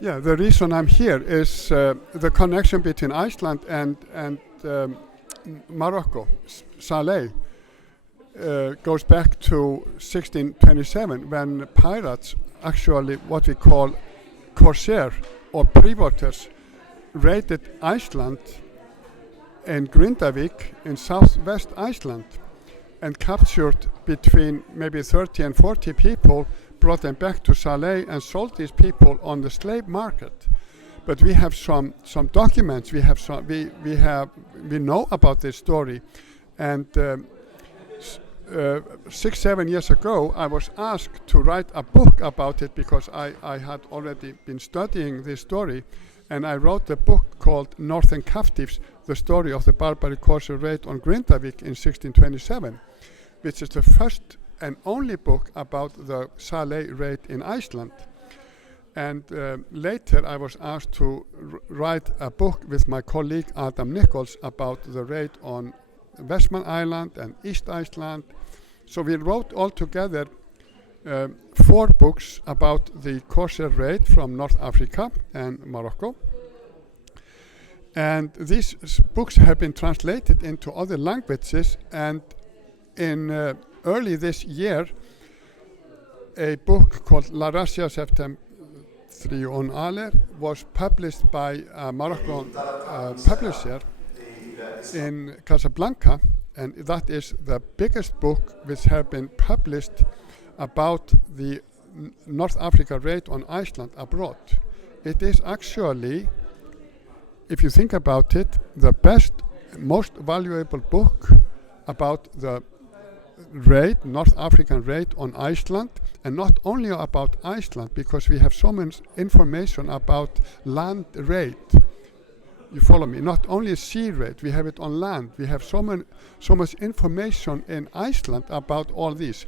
Yeah, the reason I'm here is the connection between Iceland and Morocco. Salé goes back to 1627 when pirates, actually what we call Corsair or privateers, raided Iceland in Grindavík in southwest Iceland and captured between maybe 30 and 40 people, brought them back to Salé and sold these people on the slave market. But we have some documents. We know about this story, and 6-7 years ago I was asked to write a book about it because I had already been studying this story, and I wrote a book called Northern Captives: The Story of the Barbary Corsair Raid on Grindavík in 1627, which is the first and only book about the Salé raid in Iceland. And later I was asked to write a book with my colleague Adam Nicholls about the raid on Westman Island and East Iceland. So we wrote altogether 4 books about the Corsair raid from North Africa and Morocco. And these books have been translated into other languages, and in early this year a book called La Racia Septentrionale was published by a Moroccan publisher in Casablanca, and that is the biggest book which has been published about the North Africa raid on Iceland abroad. It is actually, if you think about it, the best, most valuable book about the raid, North African raid on Iceland, and not only about Iceland, because we have so much information about land raid. You follow me? Not only sea raid, we have it on land. We have so much information in Iceland about all this.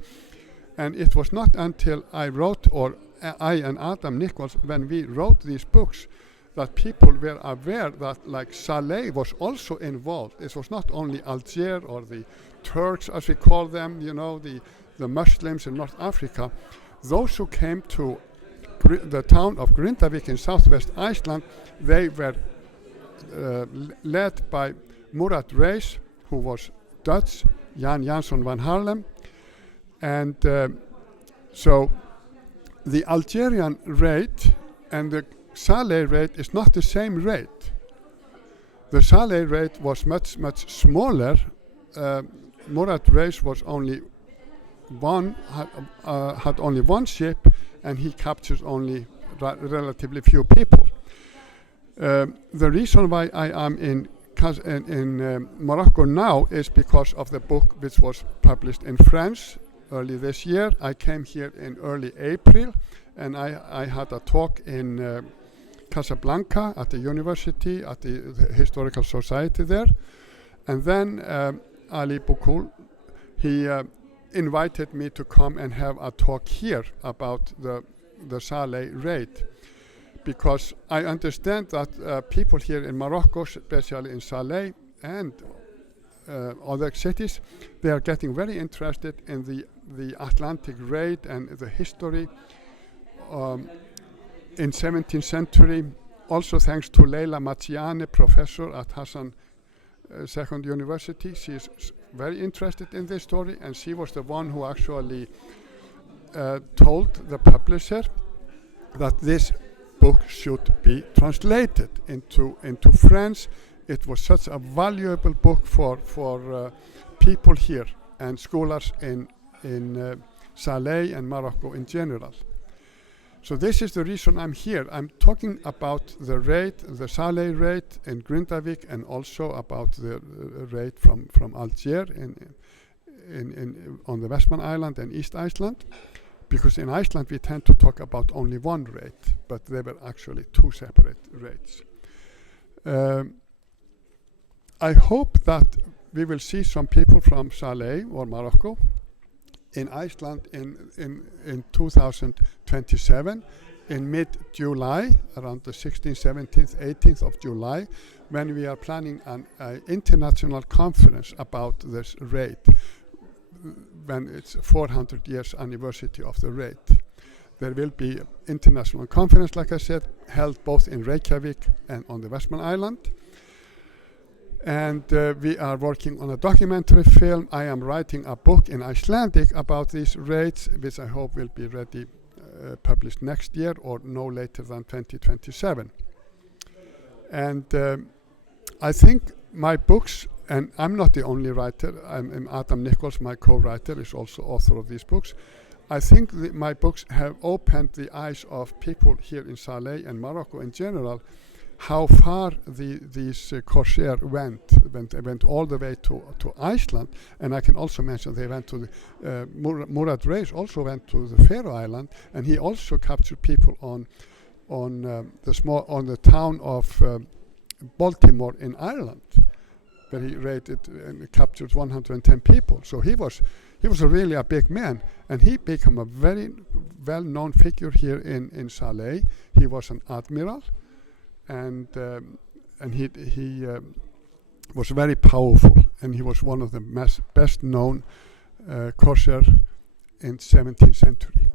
And it was not until I wrote, or I and Adam Nicholls, when we wrote these books, that people were aware that like Salé was also involved. It was not only Algiers or the Turks, as we call them, you know, the Muslims in North Africa. Those who came to the town of Grindavík in southwest Iceland, they were led by Murat Reis, who was Dutch, Jan Jansson van Haarlem. And so the Algerian raid and the Salé raid is not the same raid. The Salé raid was much smaller. Murat Reis was only had only one ship, and he captured only relatively few people. The reason why I am in Morocco now is because of the book which was published in French early this year. I came here in early April, and I had a talk in Casablanca at the university, at the Historical Society there. And then Ali Boukoul, he invited me to come and have a talk here about the Salé raid, because I understand that people here in Morocco, especially in Salé and other cities, they are getting very interested in the Atlantic raid and the history in 17th century. Also thanks to Leila Maziane, professor at Hassan II University. She is very interested in this story, and she was the one who actually told the publisher that this book should be translated into French. It was such a valuable book for people here and scholars in Salé and Morocco in general. So this is the reason I'm here. I'm talking about the raid, the Salé raid in Grindavík, and also about the raid from Algiers on the Westman Island and East Iceland. Because in Iceland we tend to talk about only one raid, but there were actually 2 separate raids. I hope that we will see some people from Salé or Morocco in Iceland in 2027, in mid-July, around the 16th, 17th, 18th of July, when we are planning an international conference about this raid, when it's 400 years anniversary of the raid. there will be an international conference, like I said, held both in Reykjavik and on the Westman Island. And we are working on a documentary film. I am writing a book in Icelandic about these raids, which I hope will be ready, published next year or no later than 2027. And I think my books, and I'm not the only writer, I'm Adam Nicholls, my co-writer, is also author of these books. I think my books have opened the eyes of people here in Salé and Morocco in general, how far these Corsair went. They went all the way to Iceland, and I can also mention they went to the Murad Reis also went to the Faroe Island, and he also captured people on the town of Baltimore in Ireland, where he raided and captured 110 people. So he was really a big man, and he became a very well-known figure here in Salé. He was an admiral. And he was very powerful, and he was one of the best known Corsair in 17th century.